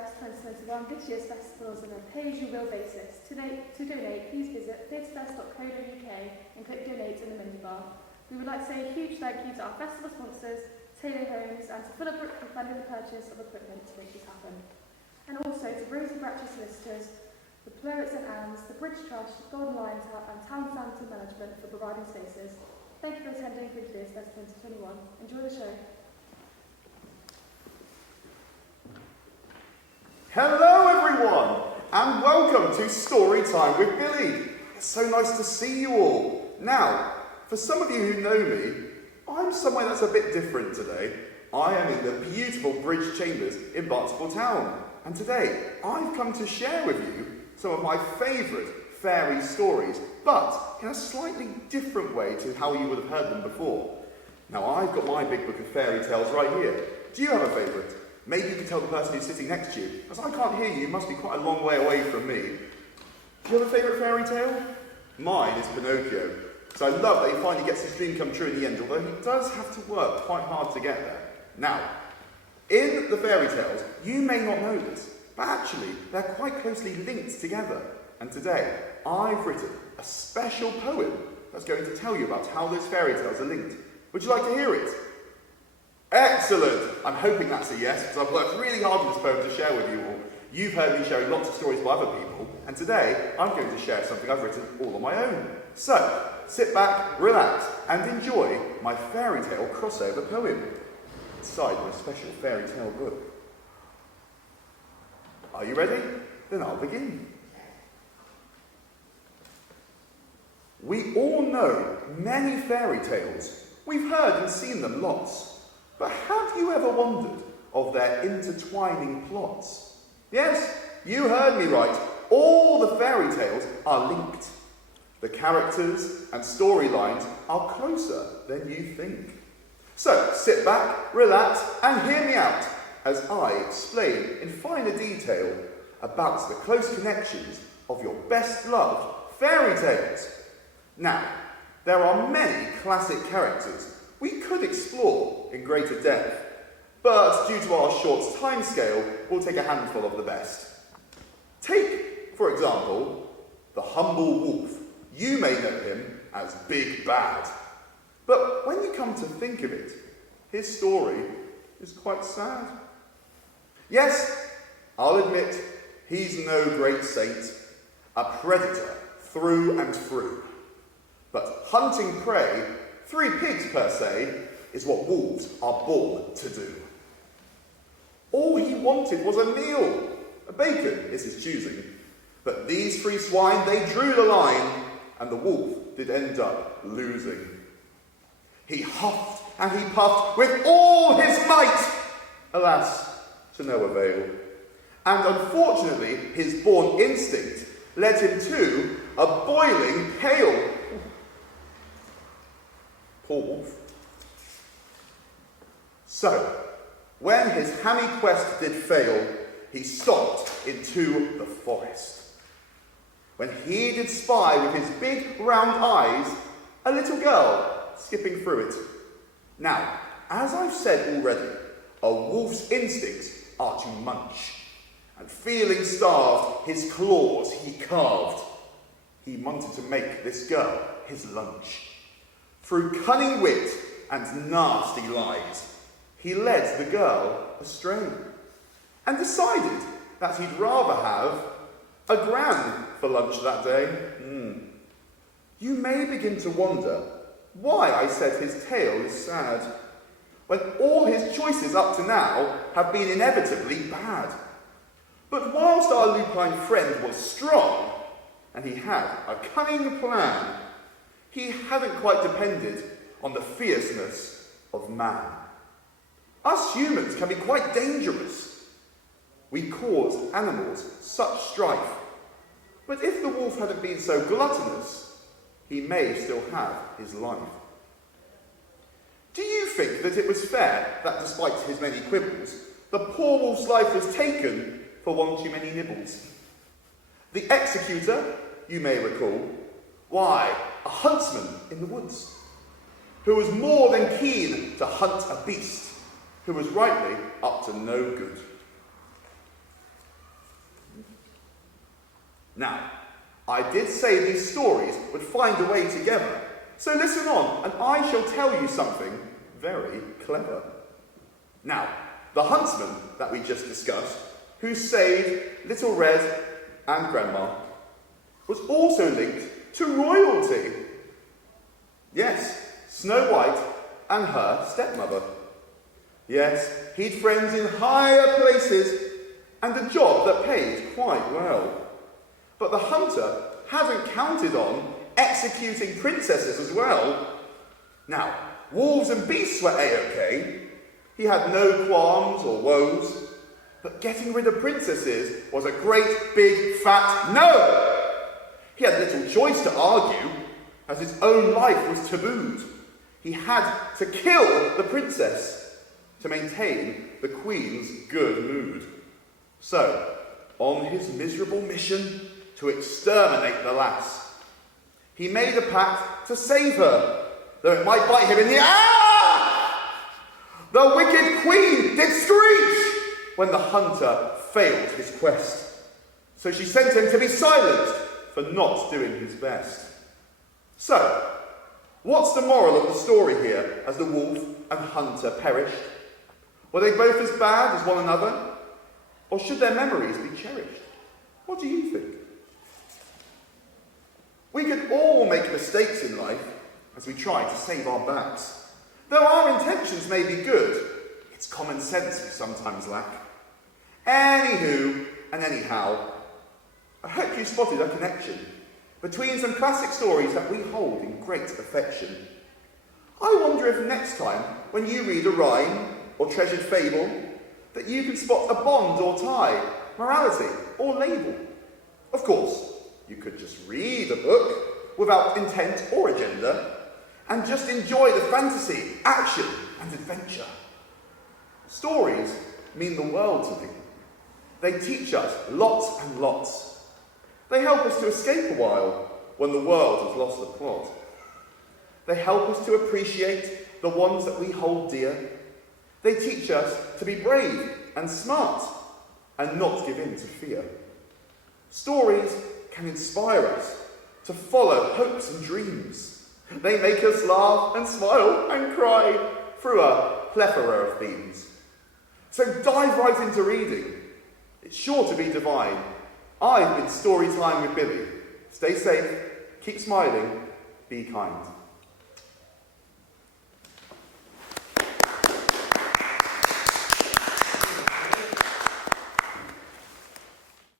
TheatreFest 2021, this year's festival is on a pay-as-you-will basis. To donate, please visit theatrefest.co.uk and click donate in the menu bar. We would like to say a huge thank you to our festival sponsors, Taylor Homes, and to Philip for funding the purchase of equipment to make this happen. And also to Rosie Bratcher Solicitors, the Plurits and Anns, the Bridge Trust, Golden Lion and Town Sanity Management for providing spaces. Thank you for attending Fringe TheatreFest 2021. Enjoy the show. Hello everyone, and welcome to Storytime with Billy. It's so nice to see you all. Now, for some of you who know me, I'm somewhere that's a bit different today. I am in the beautiful Bridge Chambers in Barnstaple Town, and today I've come to share with you some of my favourite fairy stories, but in a slightly different way to how you would have heard them before. Now, I've got my big book of fairy tales right here. Do you have a favourite? Maybe you can tell the person who's sitting next to you, as I can't hear you, you must be quite a long way away from me. Do you have a favourite fairy tale? Mine is Pinocchio. So I love that he finally gets his dream come true in the end, although he does have to work quite hard to get there. Now, in the fairy tales, you may not know this, but actually they're quite closely linked together. And today, I've written a special poem that's going to tell you about how those fairy tales are linked. Would you like to hear it? Excellent! I'm hoping that's a yes, because I've worked really hard on this poem to share with you all. You've heard me sharing lots of stories by other people, and today I'm going to share something I've written all on my own. So, sit back, relax, and enjoy my fairy tale crossover poem inside my special fairy tale book. Are you ready? Then I'll begin. We all know many fairy tales. We've heard and seen them lots. But have you ever wondered of their intertwining plots? Yes, you heard me right. All the fairy tales are linked. The characters and storylines are closer than you think. So sit back, relax, and hear me out as I explain in finer detail about the close connections of your best-loved fairy tales. Now, there are many classic characters we could explore in greater depth, but due to our short timescale, we'll take a handful of the best. Take, for example, the humble wolf. You may know him as Big Bad. But when you come to think of it, his story is quite sad. Yes, I'll admit, he's no great saint, a predator through and through. But hunting prey, 3 pigs per se, is what wolves are born to do. All he wanted was a meal. A bacon is his choosing. But these 3 swine, they drew the line, and the wolf did end up losing. He huffed and he puffed with all his might. Alas, to no avail. And unfortunately, his born instinct led him to a boiling pail. Poor wolf. So, when his hammy quest did fail, he stopped into the forest. When he did spy with his big round eyes a little girl skipping through it. Now, as I've said already, a wolf's instincts are to munch. And feeling starved, his claws he carved. He wanted to make this girl his lunch. Through cunning wit and nasty lies, he led the girl astray and decided that he'd rather have a gran for lunch that day. You may begin to wonder why I said his tale is sad, when all his choices up to now have been inevitably bad. But whilst our lupine friend was strong, and he had a cunning plan, he hadn't quite depended on the fierceness of man. Us humans can be quite dangerous. We cause animals such strife. But if the wolf hadn't been so gluttonous, he may still have his life. Do you think that it was fair that despite his many quibbles, the poor wolf's life was taken for one too many nibbles? The executor, you may recall, why, a huntsman in the woods, who was more than keen to hunt a beast, who was rightly up to no good. Now, I did say these stories would find a way together, so listen on, and I shall tell you something very clever. Now, the huntsman that we just discussed, who saved Little Red and Grandma, was also linked to royalty. Yes, Snow White and her stepmother. Yes, he'd friends in higher places and a job that paid quite well. But the hunter hadn't counted on executing princesses as well. Now, wolves and beasts were A-OK. He had no qualms or woes. But getting rid of princesses was a great big fat no! He had little choice to argue, as his own life was tabooed. He had to kill the princess to maintain the queen's good mood. So, on his miserable mission to exterminate the lass, he made a pact to save her, though it might bite him in the ass. The wicked queen did screech when the hunter failed his quest. So she sent him to be silenced for not doing his best. So, what's the moral of the story here as the wolf and hunter perished? Were they both as bad as one another? Or should their memories be cherished? What do you think? We can all make mistakes in life as we try to save our backs. Though our intentions may be good, it's common sense we sometimes lack. Anywho and anyhow, I hope you spotted a connection between some classic stories that we hold in great affection. I wonder if next time, when you read a rhyme or treasured fable, that you can spot a bond or tie, morality or label. Of course, you could just read a book without intent or agenda and just enjoy the fantasy, action and adventure. Stories mean the world to me. They teach us lots and lots. They help us to escape a while when the world has lost the plot. They help us to appreciate the ones that we hold dear. They teach us to be brave and smart and not give in to fear. Stories can inspire us to follow hopes and dreams. They make us laugh and smile and cry through a plethora of themes. So dive right into reading. It's sure to be divine. I've been Storytime with Billy. Stay safe, keep smiling, be kind.